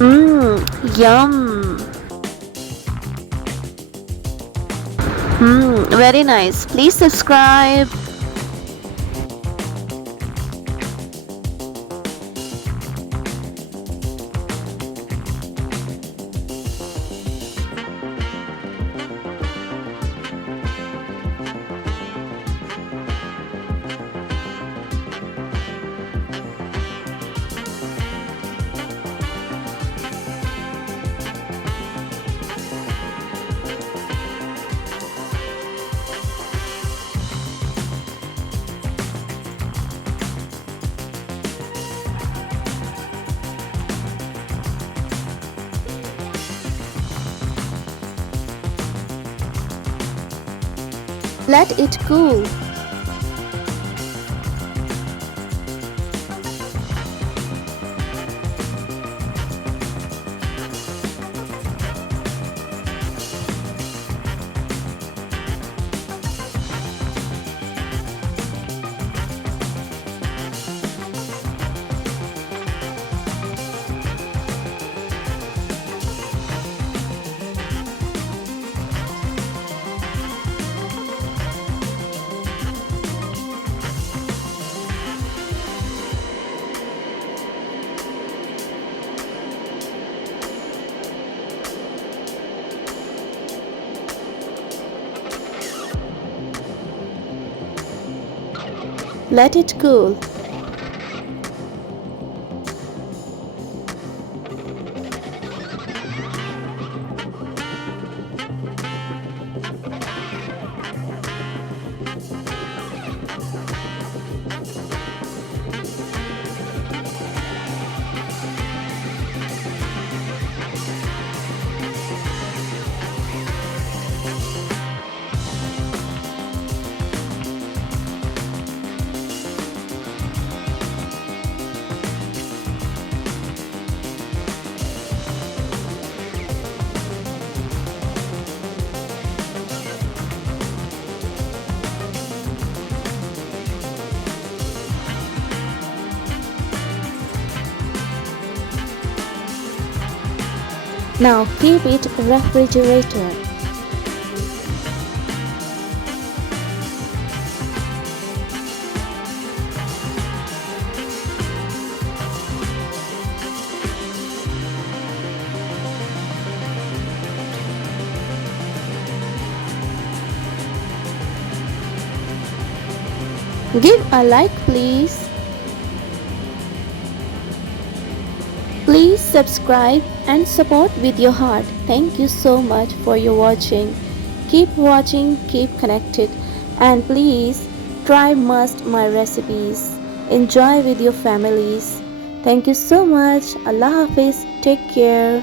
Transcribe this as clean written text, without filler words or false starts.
Yum. Very nice. Please subscribe. Let it cool. Let it cool. Now keep it refrigerator. Give a like please. Please subscribe and support with your heart. Thank you so much for your watching, keep connected, and please try must my recipes. Enjoy with your families. Thank you so much. Allah Hafiz. Take care.